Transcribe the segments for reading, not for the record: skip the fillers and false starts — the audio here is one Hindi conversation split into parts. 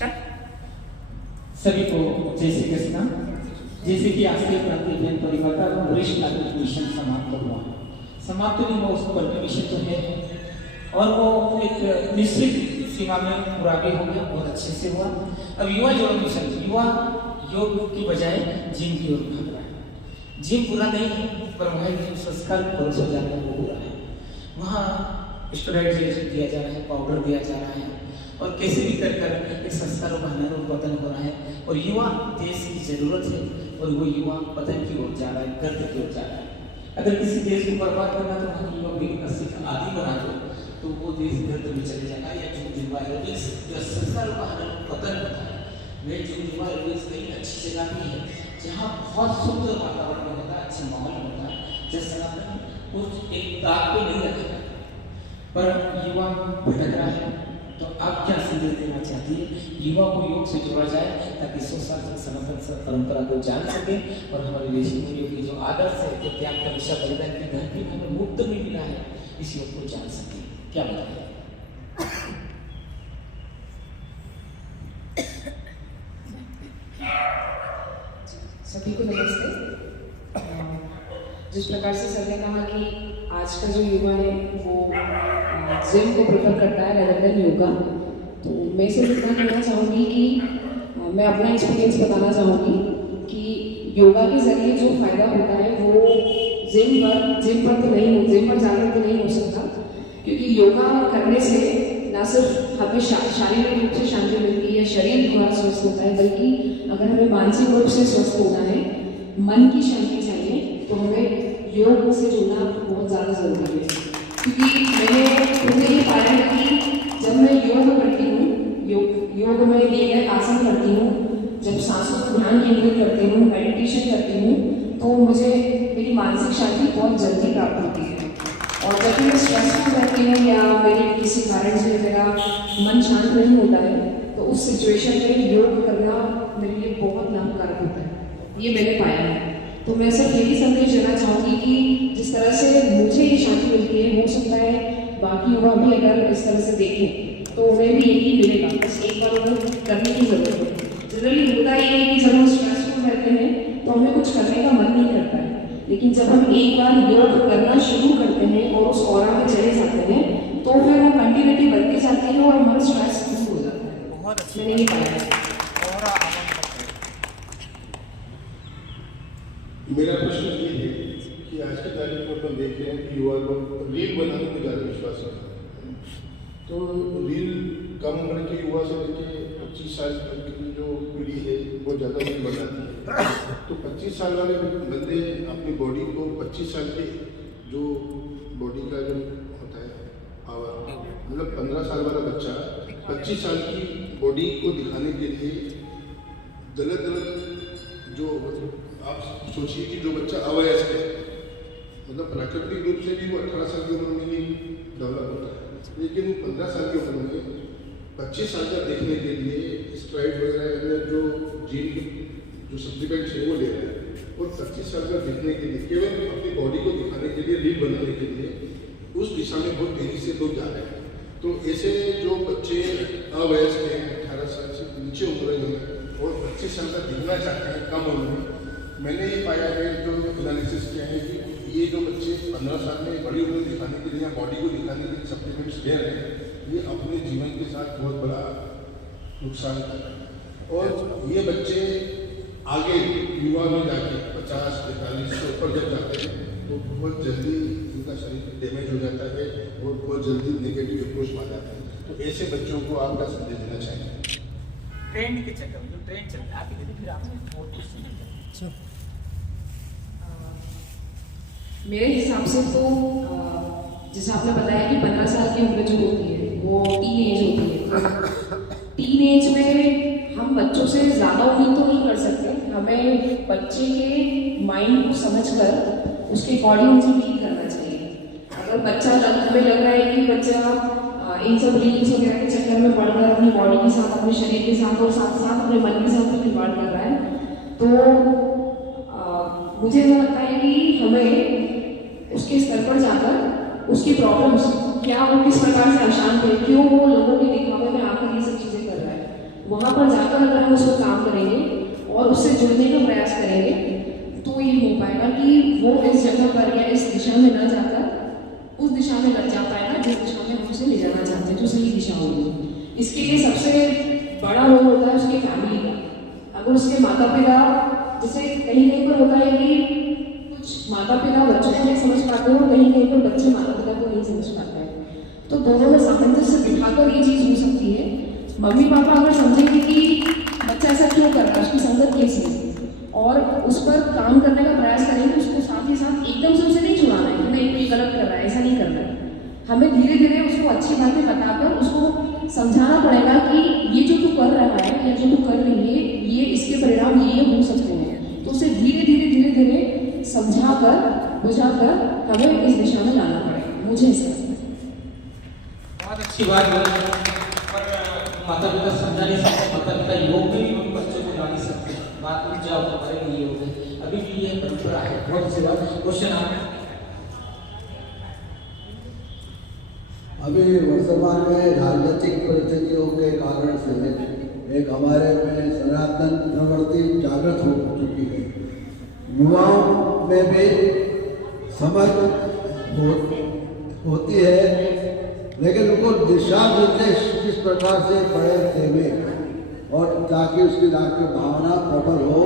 सभी को जय श्री कृष्ण। जैसे कि आज के क्रांति जैन परिवार का वरिष्ठ नागरिक मिशन समाप्त हुआ, समाप्त नहीं हुआ, उस पर मिशन तो है और वो एक निश्चित सीमा में पूरा भी हो गया, बहुत अच्छे से हुआ। अब युवा जोड़ो मिशन, युवा योग की बजाय जिम की ओर भाग रहा है। जिम पूरा नहीं है पर वहाँ जो संस्कार परोसा जा रहा है वो पूरा है। वहाँ स्टेरॉइड दिया जा रहा है, पाउडर दिया जा रहा है और कैसे भी कर एक संस्कारों का हनन पतन हो रहा है और युवा देश की जरूरत है और वो युवा पतन की ओर जा रहा है, गर्द की ओर जा रहा है। अगर किसी देश को बर्बाद करना तो हम युवा भी आदि बना दो तो वो देश गर्द में चले जाएगा। या जो युवा एरोबिक्स जो संस्कारों का हनन पतन होता है, वे जो युवा एरोबिक्स कहीं अच्छी जगह भी है जहाँ बहुत सुंदर वातावरण होता है, अच्छा माहौल होता है, जैसे सनातन कुछ एक ताक पे नहीं रखा पर युवा भटक रहा है। तो आप क्या संदेश देना चाहती है? युवा को योग से जोड़ा जाए ताकि 100 साल तक सनातन परंपरा को जान सके और हमारे ऋषि मुनियों की जो आदर्श है, जो त्याग का विषय बलिदान की धरती में हमें मुक्त में मिला है, इस योग को जान सके। क्या बताइए? सभी को नमस्ते। जिस प्रकार से सर ने कहा कि आज का जो युवा है वो जिम को प्रेफर करता है रेदर देन योगा, तो मैं सिर्फ इतना कहना चाहूँगी कि मैं अपना एक्सपीरियंस बताना चाहूँगी कि योगा के जरिए जो फायदा होता है वो जिम पर जाकर तो नहीं हो सकता, क्योंकि योगा करने से ना सिर्फ हमें शारीरिक रूप से शांति मिलती है या शरीर थोड़ा स्वस्थ होता है, बल्कि अगर हमें मानसिक रूप से स्वस्थ होना है, मन की शांति चाहिए, तो हमें योग से जुड़ना बहुत ज़्यादा ज़रूरी है। क्योंकि मुझे ये पाया है कि जब मैं योग करती हूँ, योग में ये आसन करती हूँ, जब सांसों पर ध्यान केंद्रित करती हूँ, मेडिटेशन करती हूँ, तो मुझे मेरी मानसिक शांति बहुत जल्दी प्राप्त होती है। और जब मैं स्ट्रेसफुल रहती हूँ या मेरे किसी कारण से मेरा मन शांत नहीं होता है, तो उस सिचुएशन में योग करना मेरे लिए बहुत लाभकारक होता है, ये मैंने पाया है। तो मैं सिर्फ यही संदेश देना चाहूँगी कि जिस तरह से मुझे ये शांति मिलती है, हो सकता है बाकी युवा भी अगर इस तरह से देखें तो उन्हें भी यही मिलेगा, बस एक बार उन्हें करने की जरूरत है। जनरली होता ये है कि जब हम स्ट्रेसफुल रहते हैं तो हमें कुछ करने का मन नहीं करता है, लेकिन जब हम एक बार योग करना शुरू करते हैं और उस ऑरा में चले जाते हैं तो फिर वो कंटिन्यूटी बढ़ती जाती है और हमारा स्ट्रेस दूर हो जाता है। मैंने ये पाया है। मेरा प्रश्न ये है कि आज के तारीख में अपन देख रहे हैं कि युवा लोग रील बनाने में ज़्यादा विश्वास रखते हैं। तो रील कम उम्र के युवा से लेकर 25 साल तक की जो पीढ़ी है वो ज़्यादा रील बनाती है। तो 25 साल वाले बंदे अपनी बॉडी को 25 साल के जो बॉडी का जो होता है मतलब 15 साल वाला बच्चा 25 साल की बॉडी को दिखाने के लिए गलत जो आप सोचिए कि जो बच्चा अवयस्क है, मतलब प्राकृतिक रूप से भी वो 18 साल की उम्र में ही डेवलप होता है, लेकिन 15 साल की उम्र में 25 साल का देखने के लिए स्ट्राइड वगैरह जो जीन जो सप्लीमेंट्स है वो ले रहे हैं और 25 साल का देखने के लिए केवल अपनी बॉडी को दिखाने के लिए रील बनाने के लिए उस दिशा में बहुत तेजी से लोग जा रहे हैं। तो ऐसे जो बच्चे अवयस्क हैं, 18 साल से नीचे उम्र में और 25 साल का दिखना चाहते हैं कम उम्र में, मैंने ये पाया है जो एनालिसिस किया है कि ये जो बच्चे 15 साल में बड़ी उम्र दिखाने के लिए या बॉडी को दिखाने के लिए सप्लीमेंट्स ले रहे हैं, ये अपने जीवन के साथ बहुत बड़ा नुकसान कर रहे हैं। और ये बच्चे आगे युवा में जाके 50, 45 से ऊपर जब जाते हैं तो बहुत जल्दी उनका शरीर डैमेज हो जाता है और बहुत जल्दी नेगेटिव अप्रोच आ जाता है। तो ऐसे बच्चों को आप क्या संदेश देना चाहेंगे? ट्रेंड के चक्कर में जो ट्रेंड चल रहा है आप फिर आपने और कुछ मेरे हिसाब से तो जैसे आपने बताया कि 15 साल की उम्र जो होती है वो टीन एज होती है। टीन एज में हम बच्चों से ज़्यादा उम्मीद तो नहीं कर सकते, हमें बच्चे के माइंड को समझकर उसके अकॉर्डिंग उसे डील करना चाहिए। अगर बच्चा हमें लग रहा है कि बच्चा इन सब रील्स वगैरह के चक्कर में पढ़कर अपनी बॉडी के साथ, अपने शरीर के साथ और साथ साथ अपने मन के साथ खिलवाड़ कर रहा है, तो मुझे ऐसा लगता है कि हमें उसके स्तर पर जाकर उसकी प्रॉब्लम्स क्या, वो किस प्रकार से अशांत है, क्यों वो लोगों के दिखावे में आकर ये सब चीज़ें कर रहा है, वहाँ पर जाकर अगर हम उसको काम करेंगे और उससे जुड़ने का प्रयास करेंगे तो ये हो पाएगा कि वो इस जगह पर या इस दिशा में न जाकर उस दिशा में लग जा पाएगा जिस दिशा में हम उसे ले जाना चाहते हैं, जो सही दिशा होगी। इसके लिए सबसे बड़ा रोल होता है उसकी फैमिली का। अगर उसके माता पिता, जैसे कहीं कहीं पर होता है कि कुछ माता पिता बच्चों को नहीं समझ पाते हो, कहीं कहीं पर बच्चे माता पिता को नहीं समझ पाते हैं, तो दोनों में सामंजस्य बिठाकर ये चीज़ हो सकती है। मम्मी पापा अगर समझेंगे कि बच्चा ऐसा क्यों कर रहा है, उसकी संगत कैसी है, और उस पर काम करने का प्रयास करेंगे, उसको साथ ही साथ एकदम से उसे नहीं छुड़ाना है कि नहीं ये गलत कर रहा है, ऐसा नहीं करना है। हमें धीरे धीरे उसको अच्छी बातें बताकर उसको समझाना पड़ेगा कि ये जो तू कर रहा है या जो तू कर रही है, ये इसके परिणाम ये हो सकते हैं। तो उसे धीरे धीरे धीरे धीरे समझाकर बुझाकर हमें इस दिशा में लाना पड़ेगा, मुझे ऐसा लगता है। बहुत अच्छी बात है। पर माता पिता समझा नहीं सकते, माता पिता योग में भी हम बच्चों को ला नहीं सकते। बात उठ जाओ हमारे लिए हो गई, अभी भी ये परंपरा है। बहुत अच्छी बात। क्वेश्चन आप अभी वर्तमान में राजनीतिक परिस्थितियों के कारण से एक हमारे में सनातन प्रवृत्ति जागृत हो चुकी है। युवाओं में भी समझ होती है, लेकिन उनको दिशा निर्देश किस प्रकार से बड़े देवे और ताकि उसकी राष्ट्रीय भावना प्रबल हो,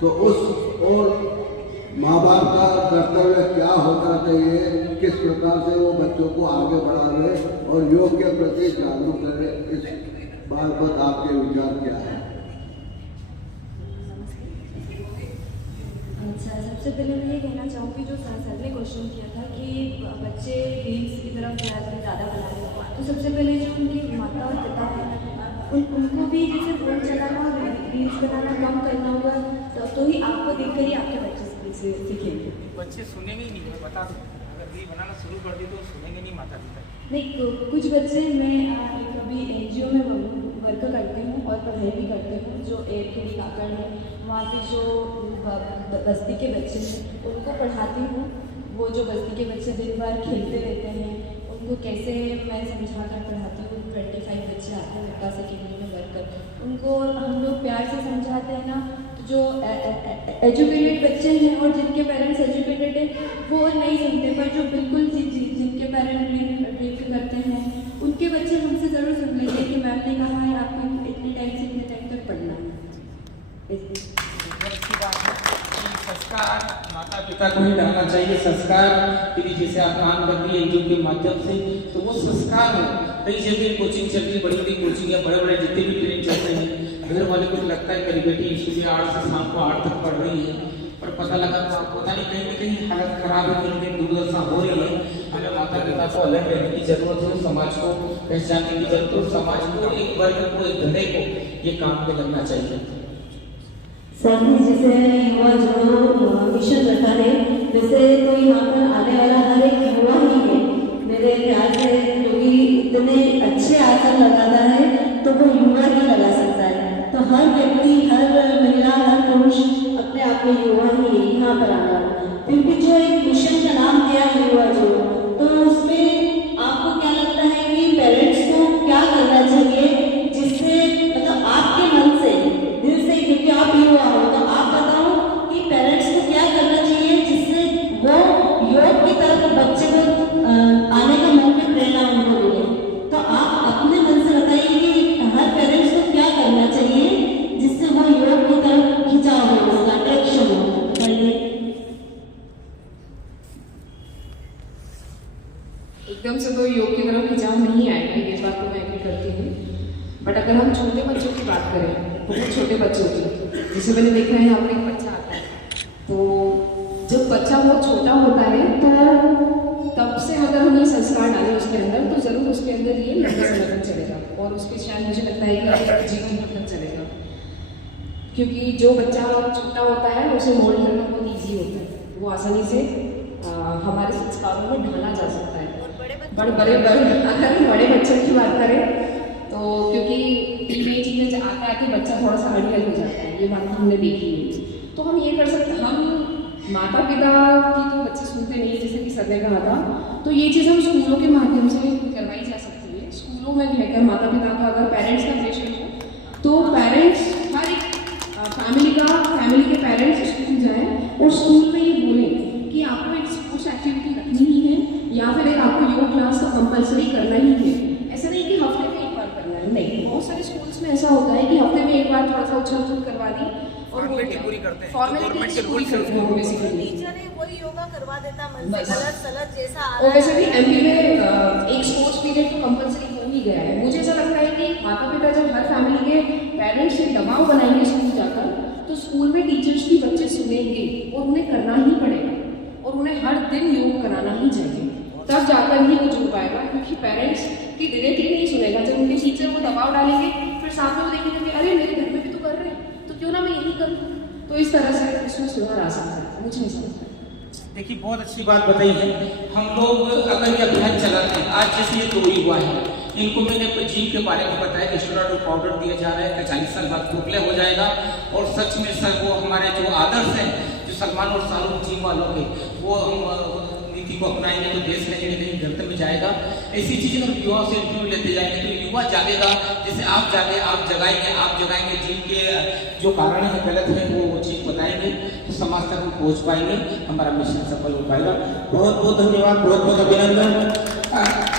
तो उस और माँ बाप का कर्तव्य क्या होना चाहिए, किस प्रकार से वो बच्चों को आगे बढ़ावे और योग के प्रति जागरूक करे, इस बात पर आपके विचार क्या है? अच्छा, सबसे पहले मैं ये कहना चाहूँगी जो सर ने क्वेश्चन किया था कि बच्चे रील्स की तरफ ज़्यादा बढ़ा रहे हैं, तो सबसे पहले जो उनके माता और पिता हैं उनको भी जैसे फोन चलाना और रील्स बनाना कम करना होगा, तो ही आपको देखकर ही आपके बच्चे सीखेंगे। बच्चे सुनेंगे ही नहीं, मैं बता दूँ, अगर रील बनाना शुरू कर दी तो सुनेंगे नहीं माता पिता। नहीं, कुछ बच्चे, मैं अभी NGO में वर्क करती हूँ और पढ़ाई भी करती हूँ, जो एयर के काकड़ है, वहाँ पे जो बस्ती के बच्चे हैं उनको पढ़ाती हूँ। वो जो बस्ती के बच्चे दिन भर खेलते रहते हैं, उनको कैसे मैं समझा कर पढ़ाती हूँ। 25 बच्चे आते हैं मेरे पास अकेडमी में वर्क कर, उनको हम लोग प्यार से समझाते हैं ना, तो जो एजुकेटेड बच्चे हैं और जिनके पेरेंट्स एजुकेटेड हैं वो नहीं सुनते, पर जो बिल्कुल जिनके पेरेंट्स ड्रीम करते हैं उनके बच्चे हमसे ज़रूर सुन लेते हैं कि मैम ने कहा है आपको इतने टाइम से इतने टाइम तक पढ़ना है। संस्कार माता पिता को ही डालना चाहिए। संस्कार के लिए जैसे आप काम कर रही है एनजीओ के माध्यम से, तो वो संस्कार हो। कई जगह कोचिंग चल रही है, बड़ी बड़ी कोचिंग या बड़े बड़े जितने भी ट्रेन चल रहे हैं, घर वाले को लगता है मेरी बेटी सुबह 8 से शाम को 8 तक पढ़ रही है, पर पता लगा तो पता नहीं कहीं ना कहीं हालत खराब है, कहीं दुर्दशा हो रही है। हमें माता पिता को अलग रहने की जरूरत है, समाज को पहचानने की जरूरत है, समाज को, एक वर्ग को, एक धंधे को ये काम पे लगना चाहिए। सर ने जैसे युवा जो मिशन रखा है, वैसे तो यहाँ पर आने वाला हर एक युवा ही है मेरे ख्याल से, क्योंकि इतने अच्छे आसन लगाता है तो वो युवा ही लगा सकता है। तो हर व्यक्ति, हर महिला, हर पुरुष अपने आप में युवा ही है यहाँ पर आना। क्योंकि जो एक मिशन का नाम दिया है युवा जो, तो उसमें आपको क्या लगता है कि पेरेंट्स को क्या करना चाहिए जिससे, मतलब आपके मन से, दिल से, क्योंकि आप युवा हो, तो आप बताओ कि पेरेंट्स को क्या करना चाहिए जिससे वो योग की तरफ बच्चे को आने का मौका, प्रेरणा उनको मिले। तो आप अपने मन से बताइए कि हर पेरेंट्स को क्या करना चाहिए जिससे वो योग की तरफ खिंचाव हो, उसका अट्रैक्शन हो। एकदम से तो योग की तरफ खिंचाव नहीं आएगा, इस बात को मैं एग्री करती हूँ। बट अगर हम छोटे बच्चों की बात करें, बहुत छोटे बच्चों की, जिसे मैंने देखा है यहाँ पर एक बच्चा आता है, तो जब बच्चा बहुत छोटा होता है तो तब से अगर हम ये संस्कार डालें उसके अंदर, तो ज़रूर उसके अंदर ये लंबे समय तक चलेगा और उसके शायद मुझे लगता है कि जीवन भर तक चलेगा। क्योंकि जो बच्चा छोटा होता है उसे मोल्ड करना बहुत ईजी होता है, वो आसानी से हमारे संस्कारों में ढाला जा सकता है। बड़े अगर हम बड़े बच्चों की बात करें तो, क्योंकि टीनेज में आते आते बच्चा थोड़ा सा अड़ियल हो जाता है, ये बात हमने देखी है। तो हम ये कर सकते हैं, हम माता पिता की तो बच्चे सुनते नहीं है, जैसे कि सर ने कहा था, तो ये चीज़ हम स्कूलों के माध्यम से करवाई जा सकती है। स्कूलों में कहकर माता पिता का अगर पेरेंट्स का प्रेशर पेरेंट्स, हर एक फैमिली के पेरेंट्स स्कूल जाएं और स्कूल में ये बोलें कि आपको एक स्पोर्ट्स एक्टिविटी रखनी ही है या फिर एक आपको योग क्लास का कंपलसरी करना ही है। ऐसा नहीं कि हफ्ते में एक बार करना है, नहीं, बहुत सारे स्कूल्स में ऐसा होता है कि हफ्ते में एक बार थोड़ा सा उछल कूद करवा दी और फॉर्मेलिटी पूरी करते हैं, फॉर्मेलिटी पूरी करते हैं बेसिकली। टीचर है वही योगा करवा देता मन से गलत सलत जैसा आ और रहा वैसे भी है। एमपी में एक स्पोर्ट्स पीरियड तो कंपलसरी हो ही गया है। मुझे ऐसा लगता है कि माता पिता जब हर फैमिली के पेरेंट्स से दबाव बनाएंगे स्कूल जाकर, तो स्कूल में टीचर्स भी बच्चे सुनेंगे और उन्हें करना ही पड़ेगा और उन्हें हर दिन योग कराना ही चाहिए, तब जाकर ही वो जुड़ पाएगा। क्योंकि पेरेंट्स की डायरेक्टली नहीं सुनेगा, जब उनके टीचर वो दबाव डालेंगे फिर साथ में वो देखेंगे कि अरे मेरे घर में भी तो कर रहे हैं, तो क्यों ना मैं यही करूँ। तो इस तरह से इसमें सुधार आ सकता है, मुझे नहीं समझता। देखिए, बहुत अच्छी बात बताई है। हम लोग अगर ये अभियान चलाते हैं, आज जैसे ये 2 युवा है, इनको मैंने जिम के बारे में बताया कि स्टेरॉइड पाउडर दिया जा रहा है, 40 साल बाद खोखले हो जाएगा। और सच में सर वो हमारे जो आदर्श हैं, जो सलमान और शाहरुख जिम वालों के, वो हम नीति को अपनाएंगे तो देश कहीं न कहीं गलत में जाएगा। ऐसी चीज़ें हम युवाओं से इंटरव्यू लेते जाएंगे तो युवा जागेगा। जैसे आप जागे, आप जगाएंगे जिम के जो कारण है गलत है वो चीज़ बताएंगे तो समाज तक हम पहुँच पाएंगे, हमारा मिशन सफल हो पाएगा। बहुत बहुत धन्यवाद, बहुत बहुत अभिनंदन।